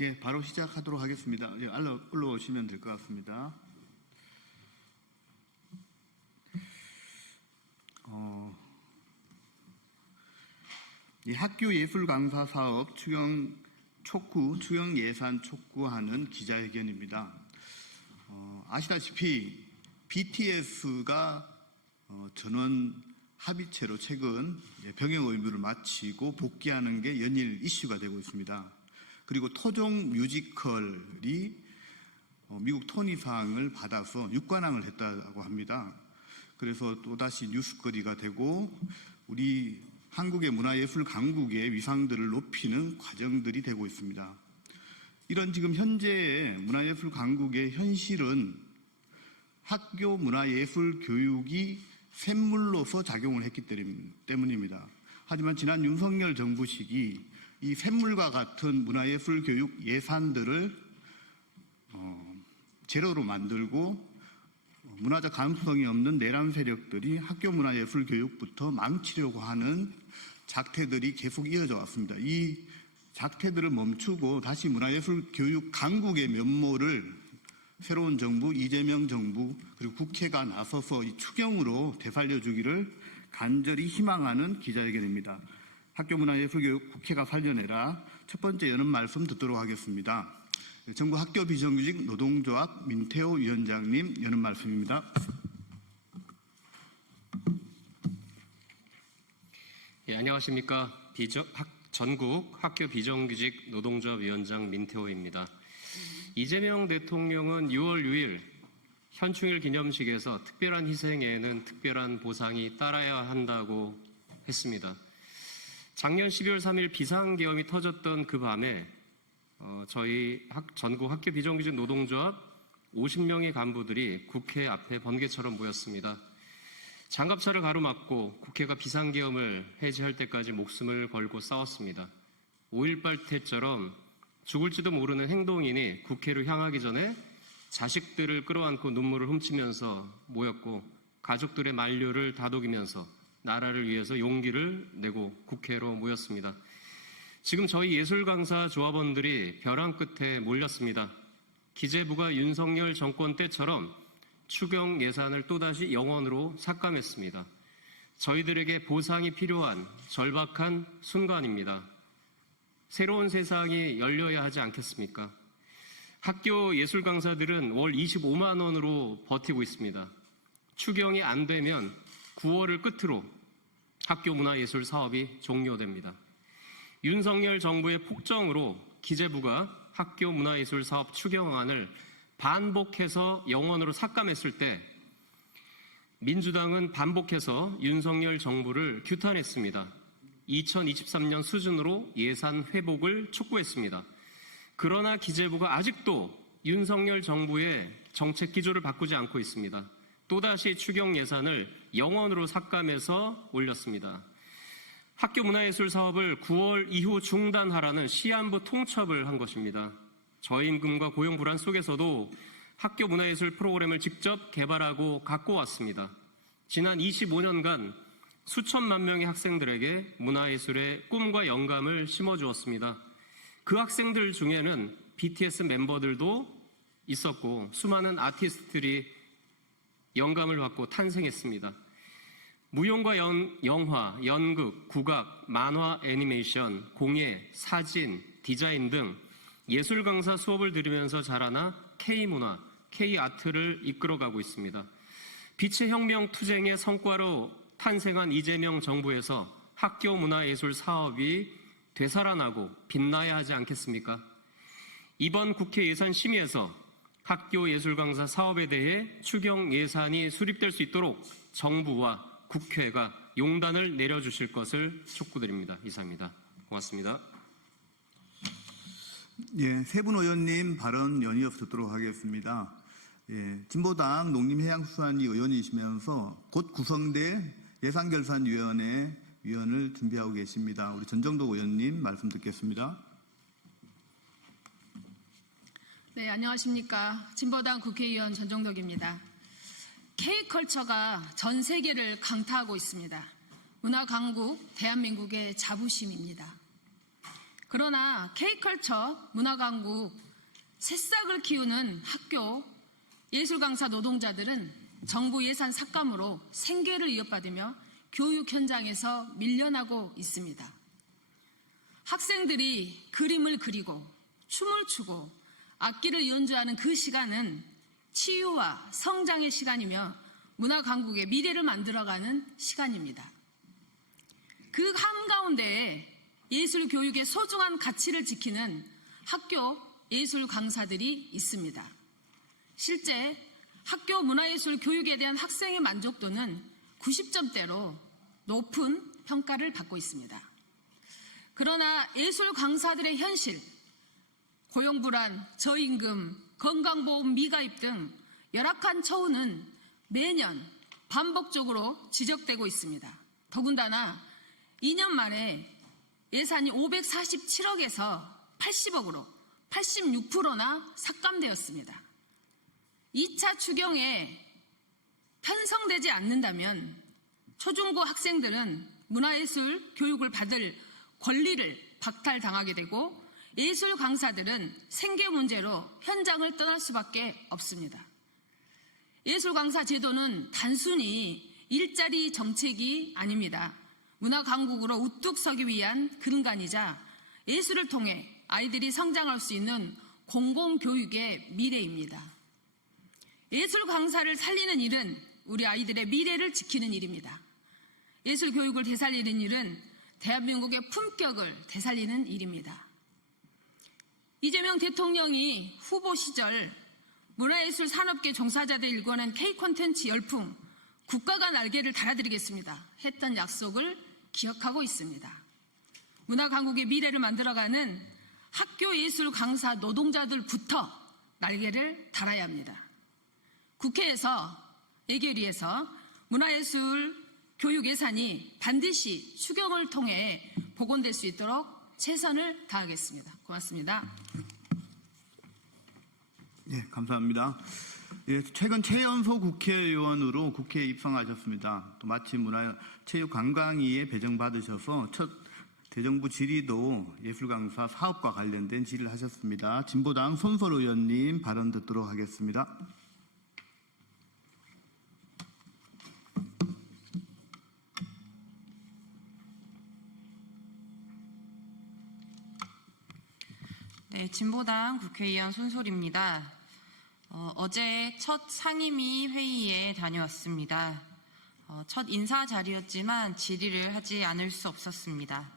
예, 바로 시작하도록 하겠습니다. 예, 올라오시면 될 것 같습니다. 이 학교 예술 강사 사업 추경 예산 촉구하는 기자회견입니다. 아시다시피 BTS가 전원 합의체로 최근 병역 의무를 마치고 복귀하는 게 연일 이슈가 되고 있습니다. 그리고 토종 뮤지컬이 미국 토니상을 받아서 6관왕을 했다고 합니다. 그래서 또다시 뉴스거리가 되고 우리 한국의 문화예술 강국의 위상들을 높이는 과정들이 되고 있습니다. 이런 지금 현재의 문화예술 강국의 현실은 학교 문화예술 교육이 샘물로서 작용을 했기 때문입니다. 하지만 지난 윤석열 정부 시기 이 샘물과 같은 문화예술 교육 예산들을 제로로 만들고 문화적 가능성이 없는 내란 세력들이 학교 문화예술 교육부터 망치려고 하는 작태들이 계속 이어져 왔습니다. 이 작태들을 멈추고 다시 문화예술 교육 강국의 면모를 새로운 정부, 이재명 정부 그리고 국회가 나서서 이 추경으로 되살려주기를 간절히 희망하는 기자회견입니다. 학교 문화예술 교육 국회가 살려내라. 첫 번째 여는 말씀 듣도록 하겠습니다. 정부 학교 비정규직 노동조합 민태호 위원장님 여는 말씀입니다. 예, 안녕하십니까. 전국 학교 비정규직 노동조합 위원장 민태호입니다. 이재명 대통령은 6월 6일 현충일 기념식에서 특별한 희생에는 특별한 보상이 따라야 한다고 했습니다. 작년 12월 3일 비상계엄이 터졌던 그 밤에 저희 전국 학교 비정규직 노동조합 50명의 간부들이 국회 앞에 번개처럼 모였습니다. 장갑차를 가로막고 국회가 비상계엄을 해제할 때까지 목숨을 걸고 싸웠습니다. 5.18 때처럼 죽을지도 모르는 행동인이 국회로 향하기 전에 자식들을 끌어안고 눈물을 훔치면서 모였고 가족들의 만류를 다독이면서 나라를 위해서 용기를 내고 국회로 모였습니다. 지금 저희 예술강사 조합원들이 벼랑 끝에 몰렸습니다. 기재부가 윤석열 정권 때처럼 추경 예산을 또다시 영원으로 삭감했습니다. 저희들에게 보상이 필요한 절박한 순간입니다. 새로운 세상이 열려야 하지 않겠습니까? 학교 예술 강사들은 월 25만 원으로 버티고 있습니다. 추경이 안 되면 9월을 끝으로 학교 문화예술 사업이 종료됩니다. 윤석열 정부의 폭정으로 기재부가 학교 문화예술 사업 추경안을 반복해서 영원으로 삭감했을 때 민주당은 반복해서 윤석열 정부를 규탄했습니다. 2023년 수준으로 예산 회복을 촉구했습니다. 그러나 기재부가 아직도 윤석열 정부의 정책 기조를 바꾸지 않고 있습니다. 또다시 추경 예산을 영원으로 삭감해서 올렸습니다. 학교 문화예술 사업을 9월 이후 중단하라는 시한부 통첩을 한 것입니다. 저임금과 고용 불안 속에서도 학교 문화예술 프로그램을 직접 개발하고 갖고 왔습니다. 지난 25년간 수천만 명의 학생들에게 문화예술의 꿈과 영감을 심어주었습니다. 그 학생들 중에는 BTS 멤버들도 있었고 수많은 아티스트들이 영감을 받고 탄생했습니다. 무용과 영화, 연극, 국악, 만화, 애니메이션, 공예, 사진, 디자인 등 예술 강사 수업을 들으면서 자라나 K문화, K아트를 이끌어가고 있습니다. 빛의 혁명 투쟁의 성과로 탄생한 이재명 정부에서 학교 문화예술 사업이 되살아나고 빛나야 하지 않겠습니까? 이번 국회 예산심의에서 학교 예술 강사 사업에 대해 추경 예산이 수립될 수 있도록 정부와 국회가 용단을 내려주실 것을 촉구드립니다. 이상입니다. 고맙습니다. 예, 세 분 의원님 발언 연이어서 듣도록 하겠습니다. 예, 진보당 농림해양수산위 의원이시면서 곧 구성될 예산결산위원회 위원을 준비하고 계십니다. 우리 전정덕 의원님 말씀 듣겠습니다. 네, 안녕하십니까. 진보당 국회의원 전정덕입니다. K컬처가 전 세계를 강타하고 있습니다. 문화 강국 대한민국의 자부심입니다. 그러나 K컬처 문화강국 새싹을 키우는 학교 예술 강사 노동자들은 정부 예산 삭감으로 생계를 이어받으며 교육 현장에서 밀려나고 있습니다. 학생들이 그림을 그리고 춤을 추고 악기를 연주하는 그 시간은 치유와 성장의 시간이며 문화 강국의 미래를 만들어가는 시간입니다. 그 한가운데에 예술 교육의 소중한 가치를 지키는 학교 예술 강사들이 있습니다. 실제 학교 문화예술 교육에 대한 학생의 만족도는 90점대로 높은 평가를 받고 있습니다. 그러나 예술 강사들의 현실, 고용불안, 저임금, 건강보험 미가입 등 열악한 처우는 매년 반복적으로 지적되고 있습니다. 더군다나 2년 만에 예산이 547억에서 80억으로 86%나 삭감되었습니다. 2차 추경에 편성되지 않는다면 초중고 학생들은 문화예술 교육을 받을 권리를 박탈당하게 되고 예술 강사들은 생계 문제로 현장을 떠날 수밖에 없습니다. 예술 강사 제도는 단순히 일자리 정책이 아닙니다. 문화 강국으로 우뚝 서기 위한 근간이자 예술을 통해 아이들이 성장할 수 있는 공공교육의 미래입니다. 예술 강사를 살리는 일은 우리 아이들의 미래를 지키는 일입니다. 예술 교육을 되살리는 일은 대한민국의 품격을 되살리는 일입니다. 이재명 대통령이 후보 시절 문화예술 산업계 종사자들 일궈낸 K콘텐츠 열풍 국가가 날개를 달아드리겠습니다 했던 약속을 기억하고 있습니다. 문화강국의 미래를 만들어가는 학교 예술 강사 노동자들부터 날개를 달아야 합니다. 국회에서 예결위에서 문화예술 교육 예산이 반드시 추경을 통해 복원될 수 있도록 최선을 다하겠습니다. 고맙습니다. 네, 감사합니다. 예, 최근 최연소 국회의원으로 국회에 입성하셨습니다. 또 마침 문화체육관광위에 배정받으셔서 첫 대정부 질의도 예술강사 사업과 관련된 질의를 하셨습니다. 진보당 손설 의원님 발언 듣도록 하겠습니다. 네, 진보당 국회의원 손솔입니다. 어제 첫 상임위 회의에 다녀왔습니다. 첫 인사 자리였지만 질의를 하지 않을 수 없었습니다.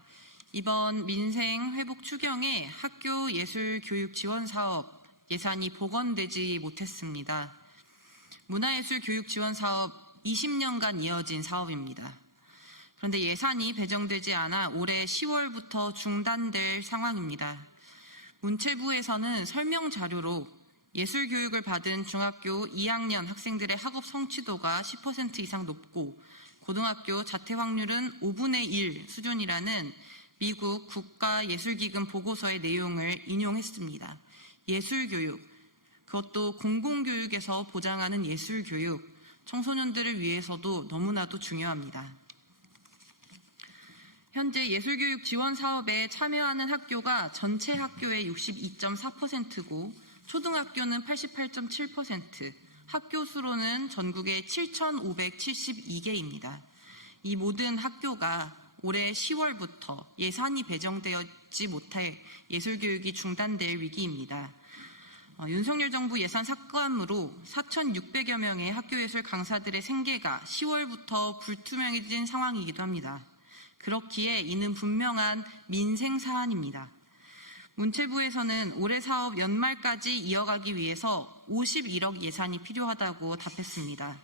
이번 민생 회복 추경에 학교 예술 교육 지원 사업 예산이 복원되지 못했습니다. 문화예술 교육 지원 사업 20년간 이어진 사업입니다. 그런데 예산이 배정되지 않아 올해 10월부터 중단될 상황입니다. 문체부에서는 설명 자료로 예술 교육을 받은 중학교 2학년 학생들의 학업 성취도가 10% 이상 높고 고등학교 자퇴 확률은 5분의 1 수준이라는 미국 국가예술기금 보고서의 내용을 인용했습니다. 예술교육, 그것도 공공교육에서 보장하는 예술교육, 청소년들을 위해서도 너무나도 중요합니다. 현재 예술교육 지원 사업에 참여하는 학교가 전체 학교의 62.4%고 초등학교는 88.7%, 학교 수로는 전국에 7,572개입니다. 이 모든 학교가 올해 10월부터 예산이 배정되지 못해 예술교육이 중단될 위기입니다. 윤석열 정부 예산 삭감으로 4,600여 명의 학교예술 강사들의 생계가 10월부터 불투명해진 상황이기도 합니다. 그렇기에 이는 분명한 민생 사안입니다. 문체부에서는 올해 사업 연말까지 이어가기 위해서 51억 예산이 필요하다고 답했습니다.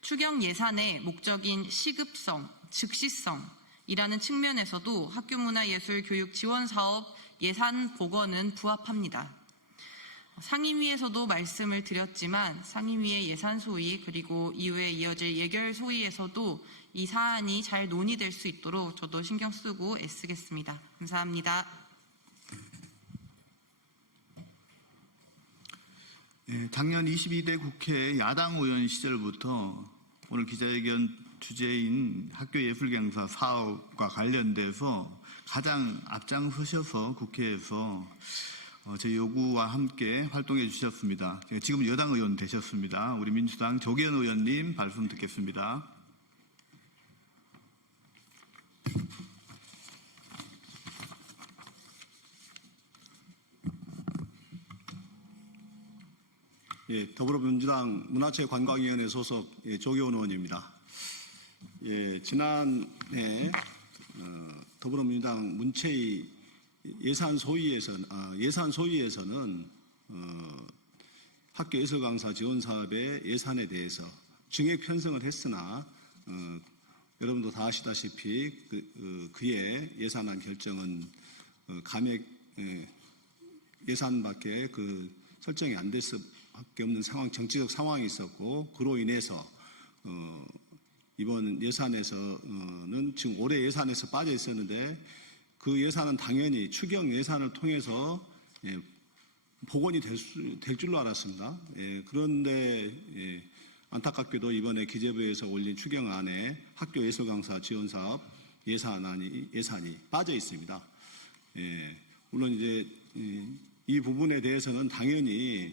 추경 예산의 목적인 시급성, 즉시성이라는 측면에서도 학교문화예술 교육 지원 사업 예산 복원은 부합합니다. 상임위에서도 말씀을 드렸지만 상임위의 예산 소위 그리고 이후에 이어질 예결 소위에서도 이 사안이 잘 논의될 수 있도록 저도 신경 쓰고 애쓰겠습니다. 감사합니다. 예, 작년 22대 국회 야당 의원 시절부터 오늘 기자회견 주제인 학교 예술강사 사업과 관련돼서 가장 앞장서셔서 국회에서 저희 요구와 함께 활동해 주셨습니다. 지금 여당 의원 되셨습니다. 우리 민주당 조계현 의원님 말씀 듣겠습니다. 예, 더불어민주당 문화체육관광위원회 소속 조계원 의원입니다. 예, 지난해 더불어민주당 문체위 예산 소위에서는 학교 예술 강사 지원 사업의 예산에 대해서 증액 편성을 했으나 여러분도 다 아시다시피 그의 예산안 결정은 감액 예산밖에 설정이 안 될 수밖에 없는 상황, 정치적 상황이 있었고 그로 인해서 이번 예산에서는 지금 올해 예산에서 빠져 있었는데 그 예산은 당연히 추경 예산을 통해서 복원이 될 줄로 알았습니다. 그런데 안타깝게도 이번에 기재부에서 올린 추경안에 학교 예술 강사 지원 사업 예산이 빠져 있습니다. 물론 이제 이 부분에 대해서는 당연히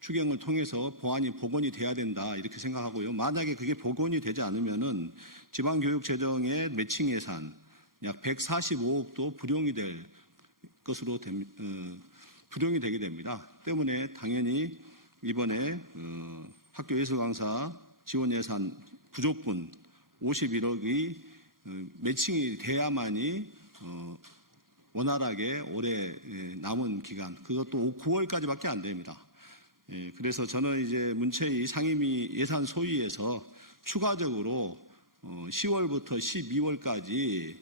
추경을 통해서 복원이 돼야 된다 이렇게 생각하고요. 만약에 그게 복원이 되지 않으면은 지방교육 재정의 매칭 예산 약 145억도 불용이 될 것으로 불용이 되게 됩니다. 때문에 당연히 이번에 학교 예술 강사 지원 예산 부족분 51억이 매칭이 돼야만이 원활하게 올해 남은 기간 그것도 9월까지밖에 안 됩니다. 그래서 저는 이제 문체위 상임위 예산 소위에서 추가적으로 10월부터 12월까지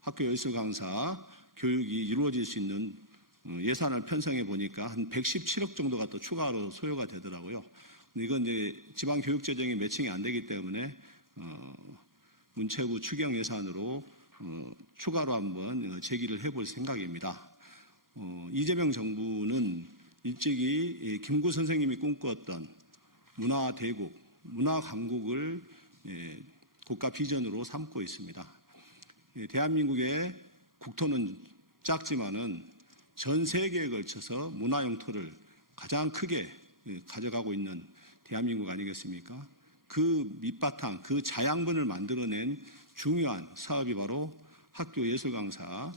학교 예술 강사 교육이 이루어질 수 있는 예산을 편성해 보니까 한 117억 정도가 또 추가로 소요가 되더라고요. 이건 이제 지방 교육 재정이 매칭이 안 되기 때문에 문체부 추경 예산으로 추가로 한번 제기를 해볼 생각입니다. 이재명 정부는 일찍이 김구 선생님이 꿈꾸었던 문화 대국, 문화 강국을 국가 비전으로 삼고 있습니다. 대한민국의 국토는 작지만은 전 세계에 걸쳐서 문화 영토를 가장 크게 가져가고 있는 대한민국 아니겠습니까? 그 밑바탕, 그 자양분을 만들어낸 중요한 사업이 바로 학교 예술 강사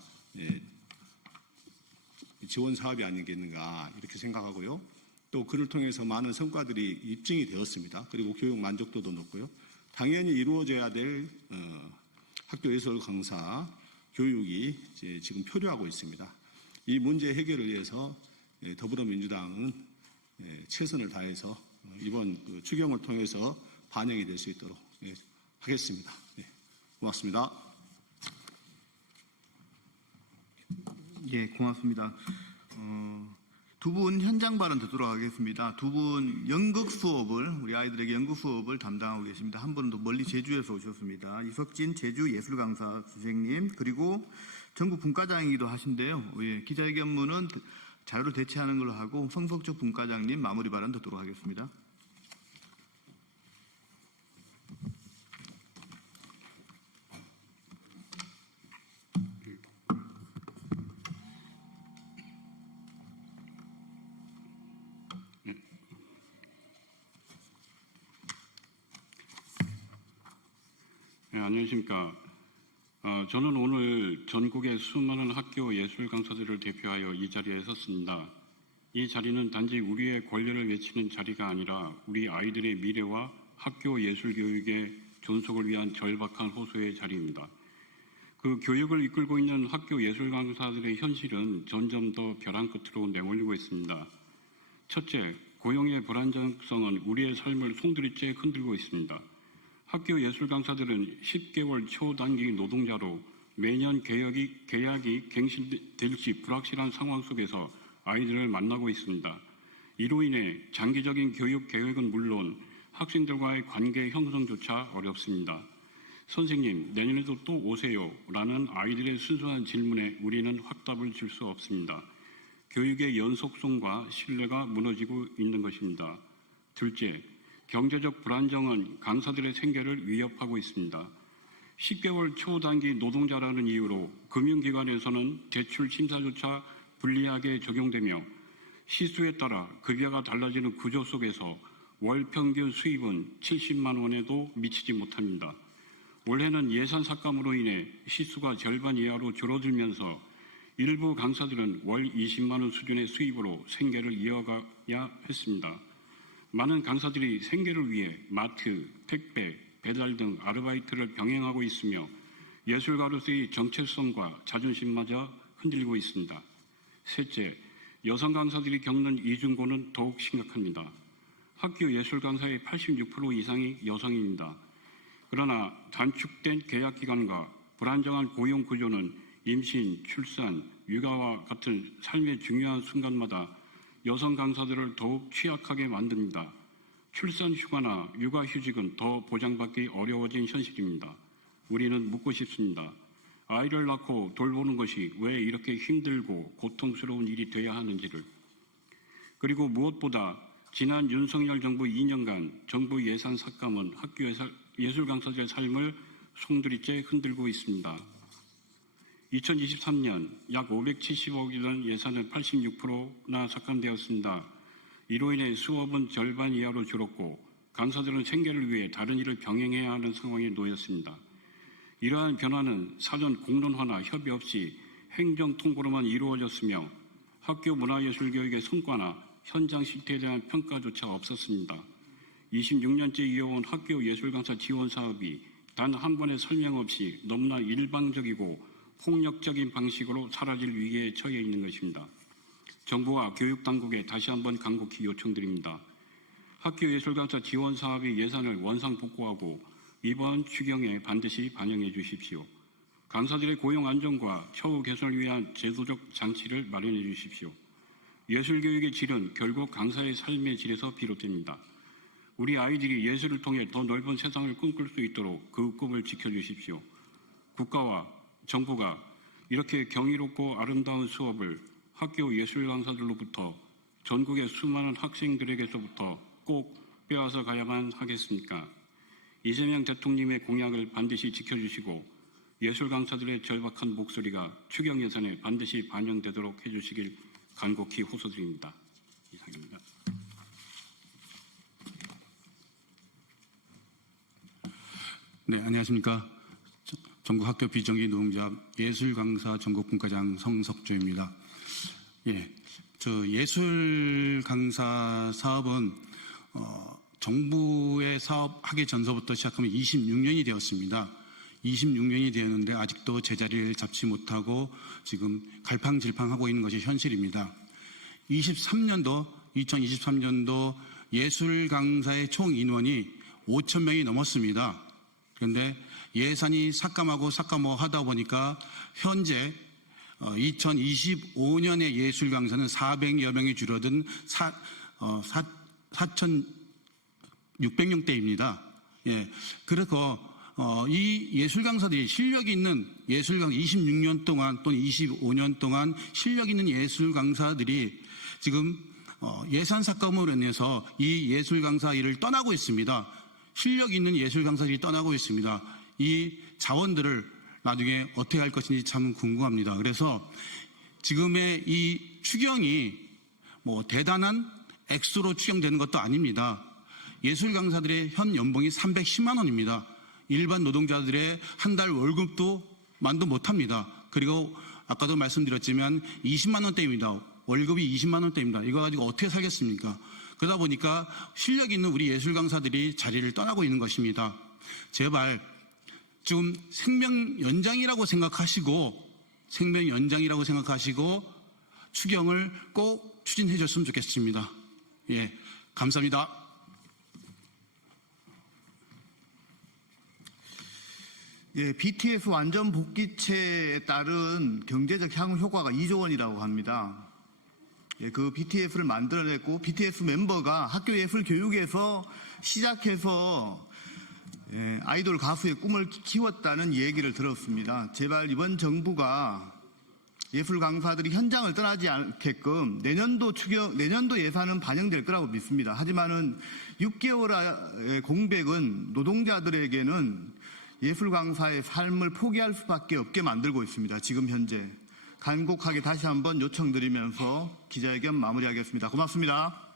지원 사업이 아니겠는가 이렇게 생각하고요. 또 그를 통해서 많은 성과들이 입증이 되었습니다. 그리고 교육 만족도도 높고요. 당연히 이루어져야 될 학교 예술 강사 교육이 지금 표류하고 있습니다. 이 문제 해결을 위해서 더불어민주당은 최선을 다해서 이번 추경을 통해서 반영이 될 수 있도록 하겠습니다. 고맙습니다. 예, 고맙습니다. 두 분 현장 발언 듣도록 하겠습니다. 두 분 우리 아이들에게 연극 수업을 담당하고 계십니다. 한 분은 또 멀리 제주에서 오셨습니다. 이석진 제주 예술강사 선생님, 그리고 전국 분과장이기도 하신데요. 예, 기자회견문은 자료를 대체하는 걸로 하고 성석적 분과장님 마무리 발언 듣도록 하겠습니다. 네, 안녕하십니까. 저는 오늘 전국의 수많은 학교 예술 강사들을 대표하여 이 자리에 섰습니다. 이 자리는 단지 우리의 권리를 외치는 자리가 아니라 우리 아이들의 미래와 학교 예술 교육의 존속을 위한 절박한 호소의 자리입니다. 그 교육을 이끌고 있는 학교 예술 강사들의 현실은 점점 더 벼랑 끝으로 내몰리고 있습니다. 첫째, 고용의 불안정성은 우리의 삶을 송두리째 흔들고 있습니다. 학교 예술 강사들은 10개월 초단기 노동자로 매년 계약이 갱신될지 불확실한 상황 속에서 아이들을 만나고 있습니다. 이로 인해 장기적인 교육 계획은 물론 학생들과의 관계 형성조차 어렵습니다. 선생님, 내년에도 또 오세요? 라는 아이들의 순수한 질문에 우리는 확답을 줄 수 없습니다. 교육의 연속성과 신뢰가 무너지고 있는 것입니다. 둘째, 경제적 불안정은 강사들의 생계를 위협하고 있습니다. 10개월 초단기 노동자라는 이유로 금융기관에서는 대출 심사조차 불리하게 적용되며 시수에 따라 급여가 달라지는 구조 속에서 월 평균 수입은 70만 원에도 미치지 못합니다. 올해는 예산 삭감으로 인해 시수가 절반 이하로 줄어들면서 일부 강사들은 월 20만 원 수준의 수입으로 생계를 이어가야 했습니다. 많은 강사들이 생계를 위해 마트, 택배, 배달 등 아르바이트를 병행하고 있으며 예술가로서의 정체성과 자존심마저 흔들리고 있습니다. 셋째, 여성 강사들이 겪는 이중고는 더욱 심각합니다. 학교 예술 강사의 86% 이상이 여성입니다. 그러나 단축된 계약 기간과 불안정한 고용 구조는 임신, 출산, 육아와 같은 삶의 중요한 순간마다 여성 강사들을 더욱 취약하게 만듭니다. 출산 휴가나 육아 휴직은 더 보장받기 어려워진 현실입니다. 우리는 묻고 싶습니다. 아이를 낳고 돌보는 것이 왜 이렇게 힘들고 고통스러운 일이 돼야 하는지를. 그리고 무엇보다 지난 윤석열 정부 2년간 정부 예산 삭감은 학교 예술 강사들의 삶을 송두리째 흔들고 있습니다. 2023년 약 570억 이던 예산은 86%나 삭감되었습니다. 이로 인해 수업은 절반 이하로 줄었고 강사들은 생계를 위해 다른 일을 병행해야 하는 상황에 놓였습니다. 이러한 변화는 사전 공론화나 협의 없이 행정 통보로만 이루어졌으며 학교 문화예술교육의 성과나 현장 실태에 대한 평가조차 없었습니다. 26년째 이어온 학교 예술강사 지원 사업이 단 한 번의 설명 없이 너무나 일방적이고 폭력적인 방식으로 사라질 위기에 처해 있는 것입니다. 정부와 교육당국에 다시 한번 간곡히 요청드립니다. 학교 예술강사 지원 사업의 예산을 원상복구하고 이번 추경에 반드시 반영해 주십시오. 강사들의 고용 안정과 처우 개선을 위한 제도적 장치를 마련해 주십시오. 예술교육의 질은 결국 강사의 삶의 질에서 비롯됩니다. 우리 아이들이 예술을 통해 더 넓은 세상을 꿈꿀 수 있도록 그 꿈을 지켜주십시오. 국가와 정부가 이렇게 경이롭고 아름다운 수업을 학교 예술 강사들로부터 전국의 수많은 학생들에게서부터 꼭 빼앗아 가야만 하겠습니까? 이재명 대통령의 공약을 반드시 지켜주시고 예술 강사들의 절박한 목소리가 추경 예산에 반드시 반영되도록 해주시길 간곡히 호소드립니다. 이상입니다. 네, 안녕하십니까. 전국학교 비정규 노동자 예술강사 전국분과장 성석조입니다. 예, 저 예술강사 사업은 정부의 사업하기 전서부터 시작하면 26년이 되었습니다. 26년이 되었는데 아직도 제자리를 잡지 못하고 지금 갈팡질팡하고 있는 것이 현실입니다. 2023년도 예술 강사의 총 인원이 5천 명이 넘었습니다. 그런데 예산이 삭감하고 하다 보니까 현재 2025년에 예술 강사는 400여 명이 줄어든 4,600명대입니다. 예, 그래서 이 예술 강사들이 실력이 있는 예술 강사 26년 동안 또는 25년 동안 실력 있는 예술 강사들이 지금 예산 삭감으로 인해서 이 예술 강사 일을 떠나고 있습니다. 실력 있는 예술 강사들이 떠나고 있습니다. 이 자원들을 나중에 어떻게 할 것인지 참 궁금합니다. 그래서 지금의 이 추경이 뭐 대단한 액수로 추경되는 것도 아닙니다. 예술 강사들의 현 연봉이 310만 원입니다. 일반 노동자들의 한 달 월급도 만도 못합니다. 그리고 아까도 말씀드렸지만 20만 원대입니다. 월급이 20만 원대입니다. 이거 가지고 어떻게 살겠습니까? 그러다 보니까 실력 있는 우리 예술 강사들이 자리를 떠나고 있는 것입니다. 제발 지금 생명 연장이라고 생각하시고 추경을 꼭 추진해 줬으면 좋겠습니다. 예, 감사합니다. 예, BTS 완전 복귀체에 따른 경제적 향후 효과가 2조 원이라고 합니다. 예, 그 BTS를 만들어냈고 BTS 멤버가 학교 예술 교육에서 시작해서 아이돌 가수의 꿈을 키웠다는 얘기를 들었습니다. 제발 이번 정부가 예술 강사들이 현장을 떠나지 않게끔 내년도 예산은 반영될 거라고 믿습니다. 하지만은 6개월의 공백은 노동자들에게는 예술 강사의 삶을 포기할 수밖에 없게 만들고 있습니다. 지금 현재 간곡하게 다시 한번 요청드리면서 기자회견 마무리하겠습니다. 고맙습니다.